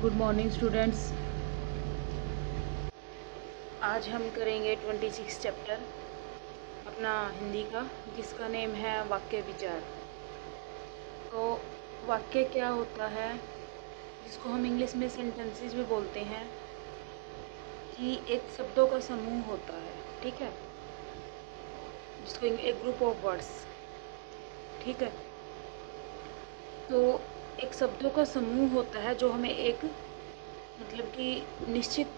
Good morning students. आज हम करेंगे 26 चैप्टर अपना हिंदी का, जिसका नेम है वाक्य विचार। तो वाक्य क्या होता है, जिसको हम इंग्लिश में सेंटेंसेस भी बोलते हैं, कि एक शब्दों का समूह होता है, ठीक है, जिसको एक ग्रुप ऑफ वर्ड्स, ठीक है। तो एक शब्दों का समूह होता है जो हमें एक मतलब कि निश्चित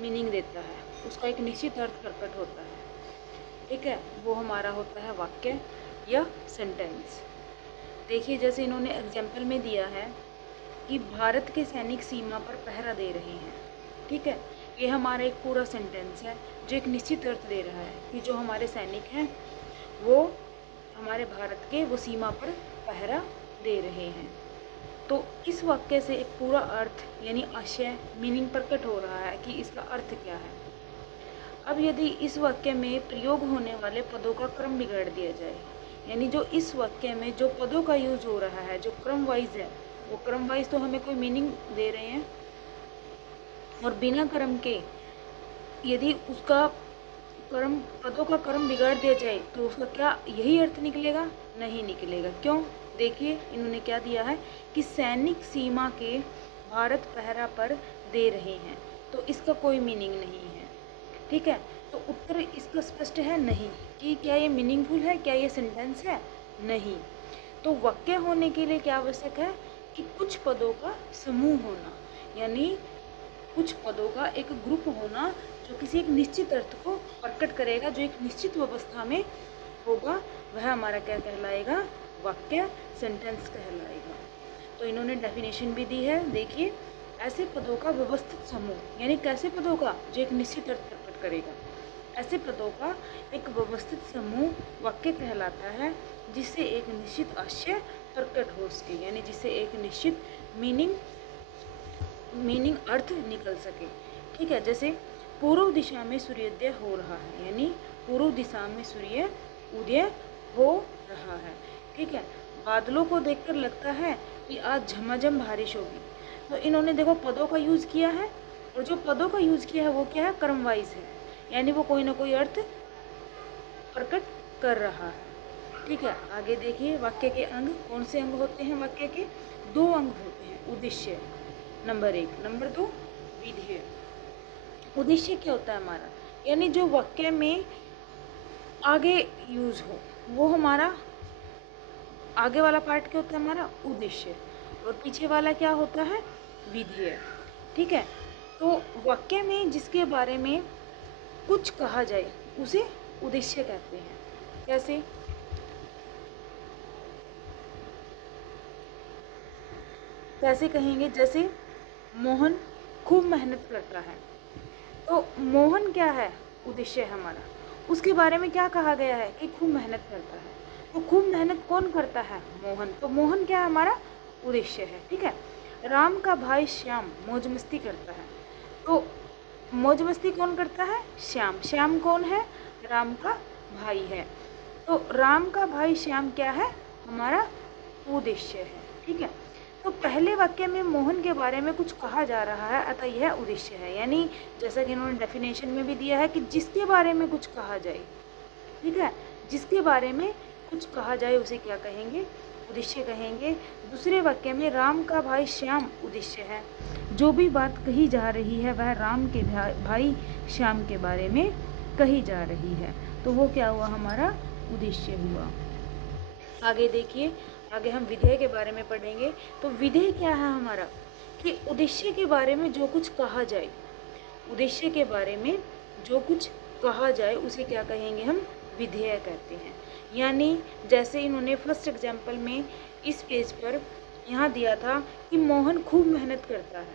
मीनिंग देता है, उसका एक निश्चित अर्थ प्रकट होता है, ठीक है। वो हमारा होता है वाक्य या सेंटेंस। देखिए, जैसे इन्होंने एग्जाम्पल में दिया है कि भारत के सैनिक सीमा पर पहरा दे रहे हैं, ठीक है। ये हमारा एक पूरा सेंटेंस है जो एक निश्चित अर्थ दे रहा है कि जो हमारे सैनिक हैं वो हमारे भारत के वो सीमा पर पहरा दे रहे हैं। तो इस वाक्य से एक पूरा अर्थ यानी आशय मीनिंग प्रकट हो रहा है कि इसका अर्थ क्या है। अब यदि इस वाक्य में प्रयोग होने वाले पदों का क्रम बिगाड़ दिया जाए, यानी जो इस वाक्य में जो पदों का यूज हो रहा है जो क्रम वाइज है, वो क्रम वाइज तो हमें कोई मीनिंग दे रहे हैं, और बिना क्रम के यदि उसका क्रम पदों का क्रम बिगाड़ दिया जाए तो उसका क्या यही अर्थ निकलेगा? नहीं निकलेगा। क्यों? देखिए, इन्होंने क्या दिया है कि सैनिक सीमा के भारत पहरा पर दे रहे हैं, तो इसका कोई मीनिंग नहीं है, ठीक है। तो उत्तर इसका स्पष्ट है नहीं, कि क्या ये मीनिंगफुल है, क्या ये सेंटेंस है? नहीं। तो वाक्य होने के लिए क्या आवश्यक है कि कुछ पदों का समूह होना, यानी कुछ पदों का एक ग्रुप होना जो किसी एक निश्चित अर्थ को प्रकट करेगा, जो एक निश्चित अवस्था में होगा, वह हमारा क्या कहलाएगा? वाक्य, सेंटेंस कहलाएगा। तो इन्होंने डेफिनेशन भी दी है। देखिए, ऐसे पदों का व्यवस्थित समूह, यानी कैसे पदों का? जो एक निश्चित अर्थ प्रकट करेगा, ऐसे पदों का एक व्यवस्थित समूह वाक्य कहलाता है, जिससे एक निश्चित आशय प्रकट हो सके, यानी जिससे एक निश्चित मीनिंग अर्थ निकल सके, ठीक है। जैसे पूर्व दिशा में सूर्योदय हो रहा है, यानी पूर्व दिशा में सूर्य उदय हो रहा है, ठीक है। बादलों को देखकर लगता है कि आज झमाझम बारिश होगी। तो इन्होंने देखो पदों का यूज किया है, और जो पदों का यूज किया है वो क्या है? क्रम वाइज है, यानी वो कोई ना कोई अर्थ प्रकट कर रहा है, ठीक है। आगे देखिए, वाक्य के अंग कौन से अंग होते हैं? वाक्य के दो अंग होते हैं। उद्देश्य नंबर 1, नंबर 2 विधेय। उद्देश्य क्या होता है हमारा? यानी जो वाक्य में आगे यूज हो, वो हमारा आगे वाला पार्ट क्या होता है? हमारा उद्देश्य। और पीछे वाला क्या होता है? विधेय, ठीक है। तो वाक्य में जिसके बारे में कुछ कहा जाए उसे उद्देश्य कहते हैं। कैसे? कैसे कहेंगे? जैसे मोहन खूब मेहनत करता है, तो मोहन क्या है? उद्देश्य है हमारा। उसके बारे में क्या कहा गया है? कि खूब मेहनत करता है। तो खूब मेहनत कौन करता है? मोहन। तो मोहन क्या है? हमारा उद्देश्य है, ठीक है। राम का भाई श्याम मौज मस्ती करता है, तो मौज मस्ती कौन करता है? श्याम। श्याम कौन है? राम का भाई है। तो राम का भाई श्याम क्या है? हमारा उद्देश्य है, ठीक है। तो पहले वाक्य में मोहन के बारे में कुछ कहा जा रहा है, अतः यह उद्देश्य है। यानी जैसा कि इन्होंने डेफिनेशन में भी दिया है कि जिसके बारे में कुछ कहा जाए, ठीक है, जिसके बारे में कुछ कहा जाए उसे क्या कहेंगे? उद्देश्य कहेंगे। दूसरे वाक्य में राम का भाई श्याम उद्देश्य है। जो भी बात कही जा रही है वह राम के भाई श्याम के बारे में कही जा रही है, तो वो क्या हुआ? हमारा उद्देश्य हुआ। आगे देखिए, आगे हम विधेय के बारे में पढ़ेंगे। तो विधेय क्या है हमारा? कि उद्देश्य के बारे में जो कुछ कहा जाए, उद्देश्य के बारे में जो कुछ कहा जाए उसे क्या कहेंगे? हम विधेय कहते हैं। यानी जैसे इन्होंने फर्स्ट एग्जाम्पल में इस पेज पर यहाँ दिया था कि मोहन खूब मेहनत करता है,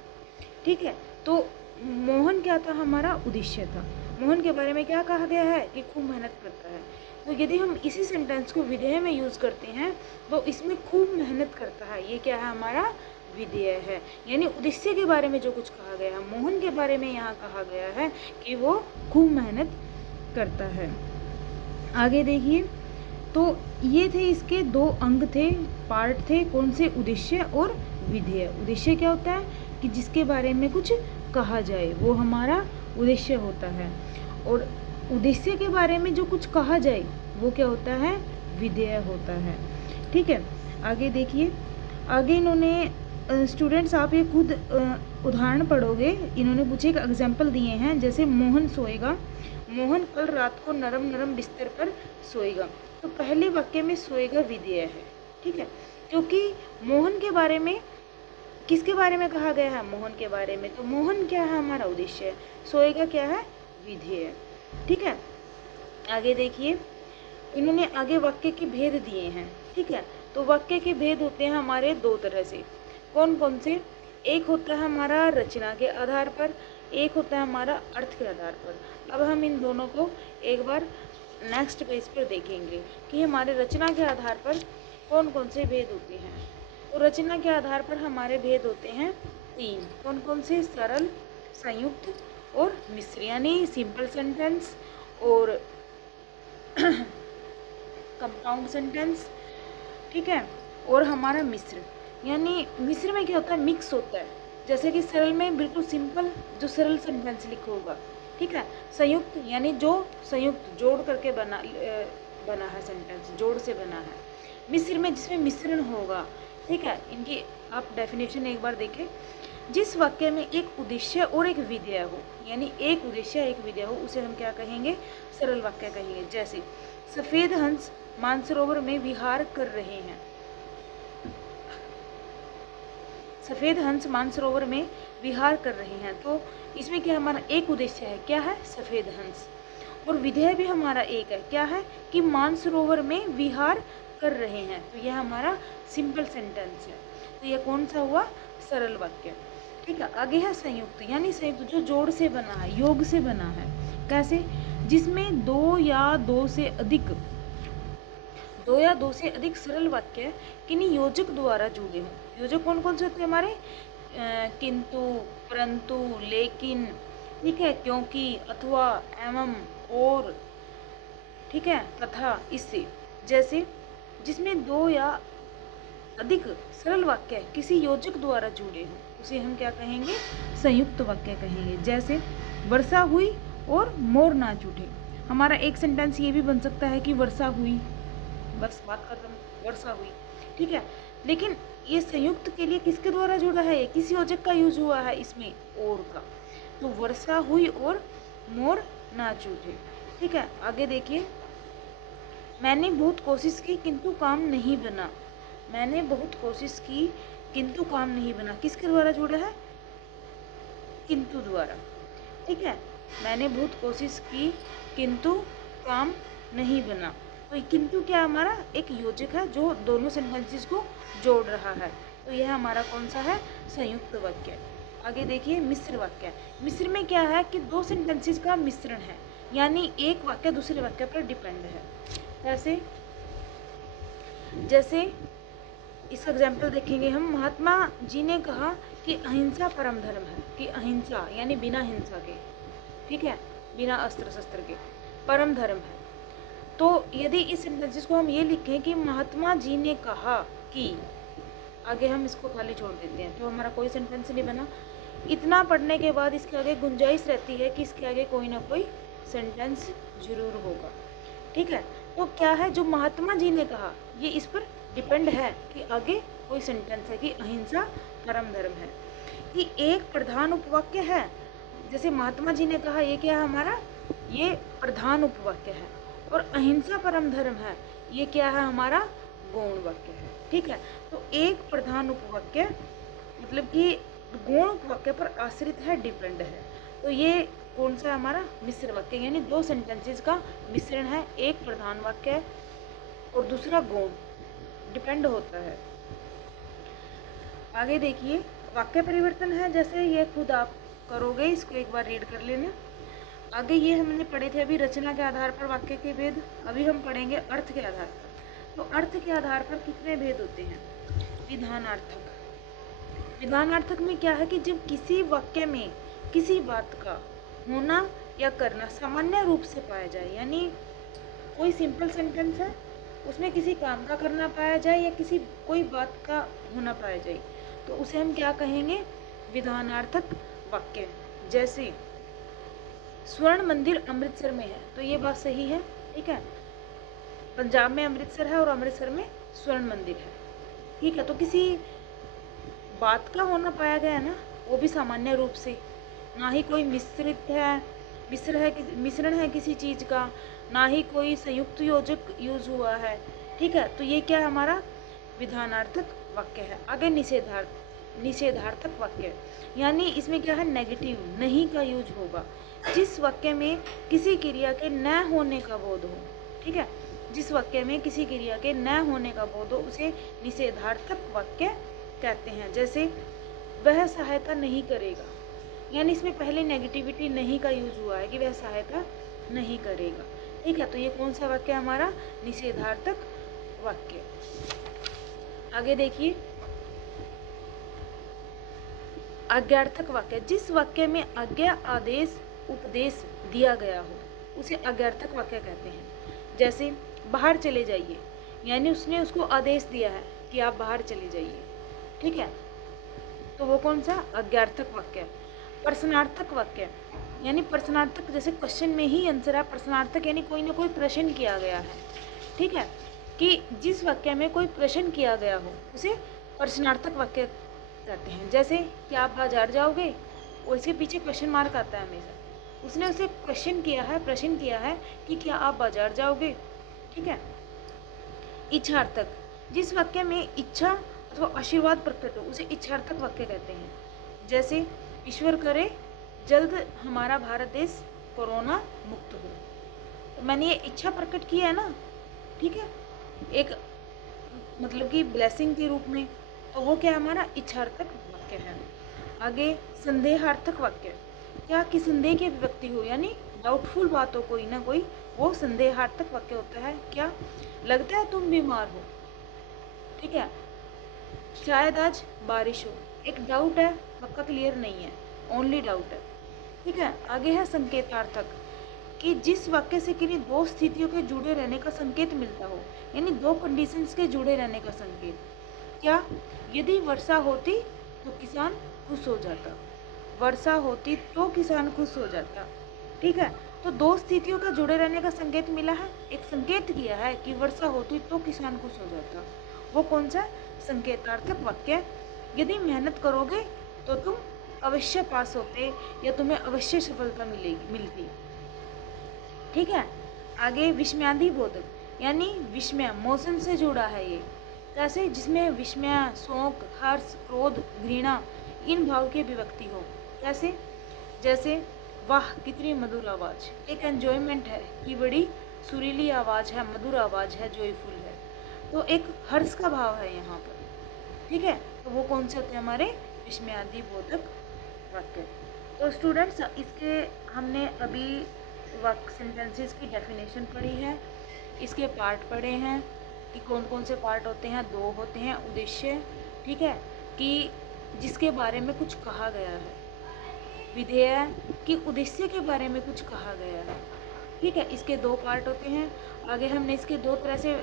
ठीक है। तो मोहन क्या था? हमारा उद्देश्य था। मोहन के बारे में क्या कहा गया है? कि खूब मेहनत करता है। तो यदि हम इसी सेंटेंस को विधेय में यूज करते हैं तो इसमें खूब मेहनत करता है, ये क्या है? हमारा विधेय है। यानी उद्देश्य के बारे में जो कुछ कहा गया है, मोहन के बारे में यहाँ कहा गया है कि वो खूब मेहनत करता है। आगे देखिए, तो ये थे इसके दो अंग थे, पार्ट थे, कौन से? उद्देश्य और विधेय। उद्देश्य क्या होता है कि जिसके बारे में कुछ कहा जाए, वो हमारा उद्देश्य होता है। और उद्देश्य के बारे में जो कुछ कहा जाए वो क्या होता है, विधेय होता है। ठीक है, आगे देखिए। आगे इन्होंने स्टूडेंट्स आप ये खुद उदाहरण पढ़ोगे। इन्होंने कुछ एक एग्जाम्पल दिए हैं, जैसे मोहन सोएगा, मोहन कल रात को नरम नरम बिस्तर पर सोएगा। तो पहले वाक्य में सोएगा विधेय है। ठीक है, क्योंकि मोहन के बारे में, किसके बारे में कहा गया है, मोहन के बारे में। तो मोहन क्या है, हमारा उद्देश्य है। सोएगा क्या है, विधेय। ठीक है, आगे देखिए। इन्होंने आगे वाक्य के भेद दिए हैं। ठीक है, तो वाक्य के भेद होते हैं हमारे दो तरह से। कौन कौन से? एक होता है हमारा रचना के आधार पर, एक होता है हमारा अर्थ के आधार पर। अब हम इन दोनों को एक बार नेक्स्ट पेज पर देखेंगे कि हमारे रचना के आधार पर कौन कौन से भेद होते हैं। तो रचना के आधार पर हमारे भेद होते हैं 3। कौन कौन से? सरल, संयुक्त और मिश्र, यानी सिंपल सेंटेंस और कंपाउंड सेंटेंस। ठीक है, और हमारा मिश्र, यानी मिश्र में क्या होता है, मिक्स होता है। जैसे कि सरल में बिल्कुल सिंपल जो सरल सेंटेंस लिखा होगा। ठीक है, संयुक्त यानी जो संयुक्त जोड़ करके बना है सेंटेंस, जोड़ से बना है। मिश्र में जिसमें मिश्रण होगा। ठीक है, इनकी आप डेफिनेशन एक बार देखें। जिस वाक्य में एक उद्देश्य और एक विधेय हो, यानी एक उद्देश्य एक विधेय हो, उसे हम क्या कहेंगे, सरल वाक्य कहेंगे। जैसे सफेद हंस मानसरोवर में विहार कर रहे हैं। सफेद हंस मानसरोवर में विहार कर रहे हैं, तो इसमें क्या हमारा एक उद्देश्य है, क्या है, सफेद हंस। और विधेय भी हमारा एक है, क्या है, कि मानसरोवर में विहार कर रहे हैं। तो यह हमारा सिंपल सेंटेंस है। तो यह कौन सा हुआ, सरल वाक्य। ठीक है, आगे है संयुक्त, यानी संयुक्त जो जोड़ से बना है, योग से बना है। कैसे? जिसमें दो या दो से अधिक सरल वाक्य किन्हीं योजक द्वारा जुड़े हों। योजक कौन कौन से होते हैं हमारे? किंतु, परंतु, लेकिन, ठीक है, क्योंकि, अथवा, एवं, और, ठीक है, तथा, इससे। जैसे जिसमें दो या अधिक सरल वाक्य किसी योजक द्वारा जुड़े हों, उसे हम क्या कहेंगे, संयुक्त वाक्य कहेंगे। जैसे वर्षा हुई और मोर नाच उठे। हमारा एक सेंटेंस ये भी बन सकता है कि वर्षा हुई, बस बात खत्म, वर्षा हुई। ठीक है, लेकिन ये संयुक्त के लिए किसके द्वारा जुड़ा है, किसी योजक का यूज हुआ है इसमें, और का। तो वर्षा हुई और मोर नाच उठे। ठीक है, आगे देखिए। मैंने बहुत कोशिश की किंतु काम नहीं बना। मैंने बहुत कोशिश की किंतु काम नहीं बना, किसके द्वारा जुड़ा है, किंतु द्वारा। ठीक है, मैंने बहुत कोशिश की किंतु काम नहीं बना। तो किंतु क्या हमारा एक योजक है जो दोनों सेंटेंसेस को जोड़ रहा है। तो यह हमारा कौन सा है, संयुक्त वाक्य। आगे देखिए मिश्र वाक्य। मिश्र में क्या है कि दो सेंटेंसेस का मिश्रण है, यानी एक वाक्य दूसरे वाक्य पर डिपेंड है। कैसे? जैसे इस एग्जाम्पल देखेंगे हम। महात्मा जी ने कहा कि अहिंसा परम धर्म है, कि अहिंसा यानी बिना हिंसा के, ठीक है, बिना अस्त्र शस्त्र के, परम धर्म है। तो यदि इस सेंटेंसेस को हम ये लिखें कि महात्मा जी ने कहा कि, आगे हम इसको खाली छोड़ देते हैं, तो हमारा कोई सेंटेंस नहीं बना। इतना पढ़ने के बाद इसके आगे गुंजाइश रहती है कि इसके आगे कोई ना कोई सेंटेंस जरूर होगा। ठीक है, तो क्या है, जो महात्मा जी ने कहा ये इस पर डिपेंड है कि आगे कोई सेंटेंस है कि अहिंसा परम धर्म है। कि एक प्रधान उपवाक्य है, जैसे महात्मा जी ने कहा, ये क्या है हमारा, ये प्रधान उपवाक्य है। और अहिंसा परम धर्म है, ये क्या है हमारा, गौण वाक्य है। ठीक है, तो एक प्रधान उपवाक्य मतलब कि गौण उपवाक्य पर आश्रित है, डिपेंड है। तो ये कौन सा हमारा, मिश्र वाक्य, यानी दो सेंटेंसेस का मिश्रण है। एक प्रधान वाक्य है और दूसरा गौण, डिपेंड होता है। आगे देखिए वाक्य परिवर्तन है, जैसे ये खुद आप करोगे, इसको एक बार रीड कर लेना। आगे ये हमने पढ़े थे अभी रचना के आधार पर वाक्य के भेद, अभी हम पढ़ेंगे अर्थ के आधार पर। तो अर्थ के आधार पर कितने भेद होते हैं? विधानार्थक। विधानार्थक में क्या है कि जब किसी वाक्य में किसी बात का होना या करना सामान्य रूप से पाया जाए, यानी कोई सिंपल सेंटेंस है, उसमें किसी काम का करना पाया जाए या किसी कोई बात का होना पाया जाए, तो उसे हम क्या कहेंगे, विधानार्थक वाक्य। जैसे स्वर्ण मंदिर अमृतसर में है, तो ये बात सही है, ठीक है, पंजाब में अमृतसर है और अमृतसर में स्वर्ण मंदिर है, ठीक है। तो किसी बात का होना पाया गया है ना, वो भी सामान्य रूप से, ना ही कोई मिश्रण है किसी चीज का, ना ही कोई संयुक्त योजक यूज हुआ है, ठीक है। तो ये क्या है, हमारा विधानार्थक वाक्य है। आगे निषेधार्थक वाक्य, यानी इसमें क्या है, नेगेटिव, नहीं का यूज होगा। जिस वाक्य में किसी क्रिया के न होने का बोध हो, ठीक है, जिस वाक्य में किसी क्रिया के न होने का बोध हो उसे निषेधार्थक वाक्य कहते हैं। जैसे वह सहायता नहीं करेगा, यानी इसमें पहले नेगेटिविटी नहीं का यूज हुआ है कि वह सहायता नहीं करेगा, ठीक है। तो ये कौन सा वाक्य है, हमारा निषेधार्थक वाक्य। आगे देखिए, आज्ञार्थक वाक्य, जिस वाक्य में आज्ञा, आदेश, उपदेश दिया गया हो उसे आज्ञार्थक वाक्य कहते हैं। जैसे बाहर चले जाइए, यानी उसने उसको आदेश दिया है कि आप बाहर चले जाइए, ठीक है, तो वो कौन सा, आज्ञार्थक वाक्य। प्रश्नार्थक वाक्य, यानी प्रश्नार्थक, जैसे क्वेश्चन में ही आंसर है, प्रश्नार्थक यानी कोई ना कोई प्रश्न किया गया है, ठीक है, कि जिस वाक्य में कोई प्रश्न किया गया हो उसे प्रश्नार्थक वाक्य कहते हैं। जैसे कि आप बाजार जाओगे, और इसके पीछे क्वेश्चन मार्क आता है हमेशा, उसने उसे प्रश्न किया है कि क्या आप बाजार जाओगे, ठीक है। इच्छार्थक, जिस वाक्य में इच्छा अथवा आशीर्वाद प्रकट हो उसे इच्छार्थक वाक्य कहते हैं। जैसे ईश्वर करे जल्द हमारा भारत देश कोरोना मुक्त हो, तो मैंने ये इच्छा प्रकट की है ना, ठीक है, एक मतलब कि ब्लेसिंग के रूप में, तो वो क्या हमारा इच्छार्थक वाक्य है। आगे संदेहार्थक वाक्य, क्या कि संदेह की अभिव्यक्ति हो, यानी डाउटफुल बात हो कोई ना कोई, वो संदेहार्थक वाक्य होता है। क्या, लगता है तुम बीमार हो, ठीक है, शायद आज बारिश हो, एक डाउट है, पक्का क्लियर नहीं है, ओनली डाउट है, ठीक है। आगे है संकेतार्थक, कि जिस वाक्य से किन्हीं दो स्थितियों के जुड़े रहने का संकेत मिलता हो, यानी दो कंडीशंस के जुड़े रहने का संकेत। क्या, यदि वर्षा होती तो किसान खुश हो जाता, वर्षा होती तो किसान खुश हो जाता, ठीक है। तो दो स्थितियों का जुड़े रहने का संकेत मिला है, एक संकेत किया है कि वर्षा होती तो किसान खुश हो जाता, वो कौन सा, संकेतार्थक वाक्य। यदि मेहनत करोगे तो तुम अवश्य पास होते या तुम्हें अवश्य सफलता मिलती, ठीक है। आगे विस्मयादि बोधक, यानी विस्मय, मोशन से जुड़ा है ये, कैसे, जिसमें विस्मय, शोक, हर्ष, क्रोध, घृणा, इन भाव की अभिव्यक्ति हो, कैसे, जैसे वाह कितनी मधुर आवाज़, एक एंजॉयमेंट है कि बड़ी सुरीली आवाज़ है, मधुर आवाज़ है, जॉयफुल है, तो एक हर्ष का भाव है यहाँ पर, ठीक है। तो वो कौन से होते हैं, हमारे विस्मयादि बोधक वाक्य। तो स्टूडेंट्स, इसके हमने अभी वाक्य सेंटेंसेस की डेफिनेशन पढ़ी है, इसके पार्ट पढ़े हैं कि कौन कौन से पार्ट होते हैं, दो होते हैं, उद्देश्य, ठीक है, कि जिसके बारे में कुछ कहा गया है, विधेय कि उद्देश्य के बारे में कुछ कहा गया है, ठीक है, इसके दो पार्ट होते हैं। आगे हमने इसके दो तरह से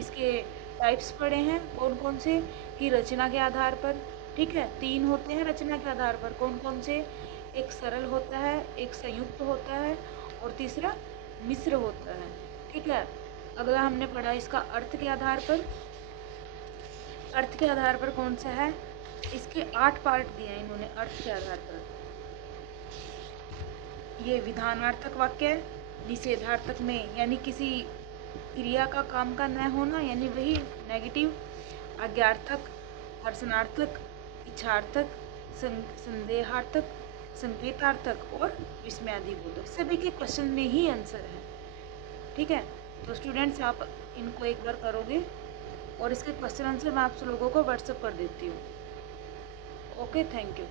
इसके टाइप्स पढ़े हैं, कौन कौन से, कि रचना के आधार पर, ठीक है, तीन होते हैं रचना के आधार पर, कौन कौन से, एक सरल होता है, एक संयुक्त होता है, और तीसरा मिश्र होता है, ठीक है। अगला हमने पढ़ा इसका अर्थ के आधार पर, अर्थ के आधार पर कौन सा है, इसके 8 पार्ट दिए हैं इन्होंने अर्थ के आधार पर। ये विधानार्थक वाक्य, निषेधार्थक में यानी किसी क्रिया का काम का न होना, यानी वही नेगेटिव, आज्ञार्थक, हर्षणार्थक, इच्छार्थक, संदेहार्थक, संकेतार्थक और विस्मयादि बोधक, सभी के क्वेश्चन में ही आंसर है, ठीक है। तो स्टूडेंट्स, आप इनको एक बार करोगे और इसके क्वेश्चन आंसर मैं आप लोगों को व्हाट्सएप कर देती हूँ। Okay, thank you.